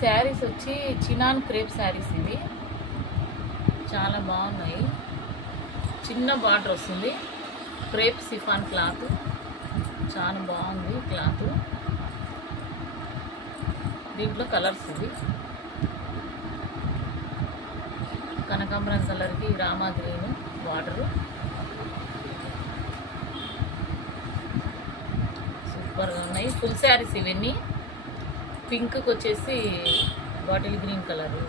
శారీస్ వచ్చి chinon crepe saris ఇవి చాలా బాగున్నాయి. చిన్న బార్డర్ వస్తుంది, క్రేప్ సిఫాన్ క్లాత్ చాలా బాగుంది. క్లాత్ దీంట్లో కలర్స్ ఇవి కనకాంబరం కలర్కి రామా గ్రీన్ వాటరు సూపర్గా ఉన్నాయి. ఫుల్ శారీస్ ఇవన్నీ. పింక్కి వచ్చేసి బాటిల్ గ్రీన్ కలరు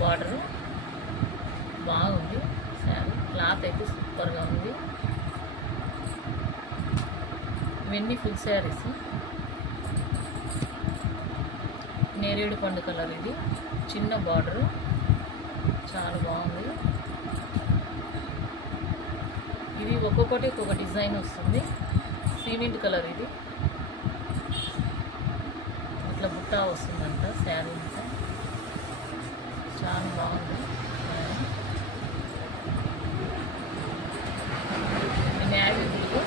బార్డరు బాగుంది. శారీ క్లాత్ అయితే సూపర్గా ఉంది. ఇవన్నీ ఫుల్ శారీస్. నేరేడు పండు కలర్ ఇది, చిన్న బార్డరు చాలా బాగుంది. ఇది ఒక్కొక్కటి ఒక్కొక్క డిజైన్ వస్తుంది. సిమెంట్ కలర్ ఇది, ఇట్లా బుట్ట వస్తుందంట శారీ అంతా చాలా బాగుంది. నేవీ బ్లూ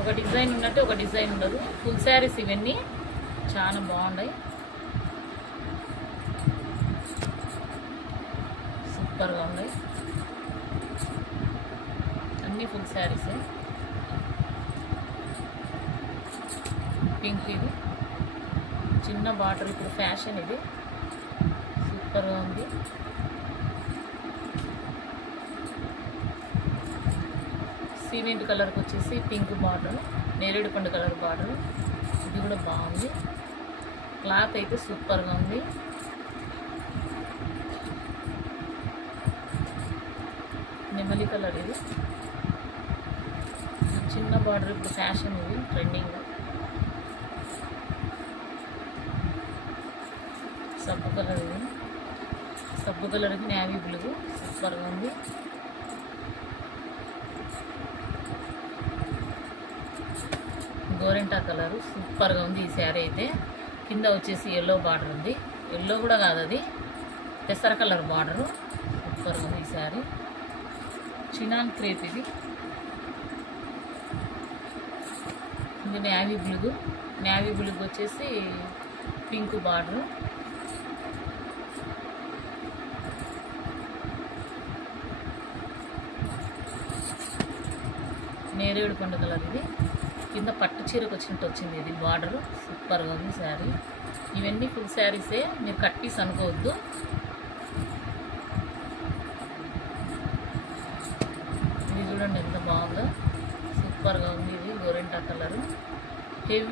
ఒక డిజైన్ ఉన్నట్టు ఒక డిజైన్ ఉండదు. ఫుల్ శారీస్ ఇవన్నీ చాలా బాగున్నాయి, సూపర్గా ఉన్నాయి. అన్నీ ఫుల్ శారీసే. పింక్ ఇది చిన్న బార్డర్, ఇప్పుడు ఫ్యాషన్ ఇది సూపర్గా ఉంది. సిమెంట్ కలర్కి వచ్చేసి పింక్ బార్డర్, నేరేడు పండు కలర్ బార్డర్ ఇది కూడా బాగుంది. క్లాత్ అయితే సూపర్గా ఉంది. నెమలి కలర్ ఇది చిన్న బార్డర్, ఇప్పుడు ఫ్యాషన్ ఇది ట్రెండింగ్. సబ్బు కలర్ ఇది, సబ్బు కలర్కి నేవీ బ్లూ సూపర్గా ఉంది. గోరెంటా కలరు సూపర్గా ఉంది. ఈ శారీ అయితే కింద వచ్చేసి ఎల్లో బార్డర్ ఉంది. ఎల్లో కూడా కాదు, అది పెసర కలర్ బార్డరు సూపర్గా ఉంది. ఈ శారీ చినాన్ క్రేప్ ఇది నేవీ బ్లూ, నేవీ బ్లూకి వచ్చేసి పింక్ బార్డరు నేరేడు పండు కలర్ ఇది కింద పట్టు చీరకు వచ్చినట్టు వచ్చింది. ఇది బార్డరు సూపర్గా ఉంది శారీ. ఇవన్నీ ఫుల్ శారీసే, మీరు కట్ పీస్ అనుకోవద్దు. ఇది చూడండి ఎంత బాగుందో, సూపర్గా ఉంది. ఇది గోరెంటా కలరు.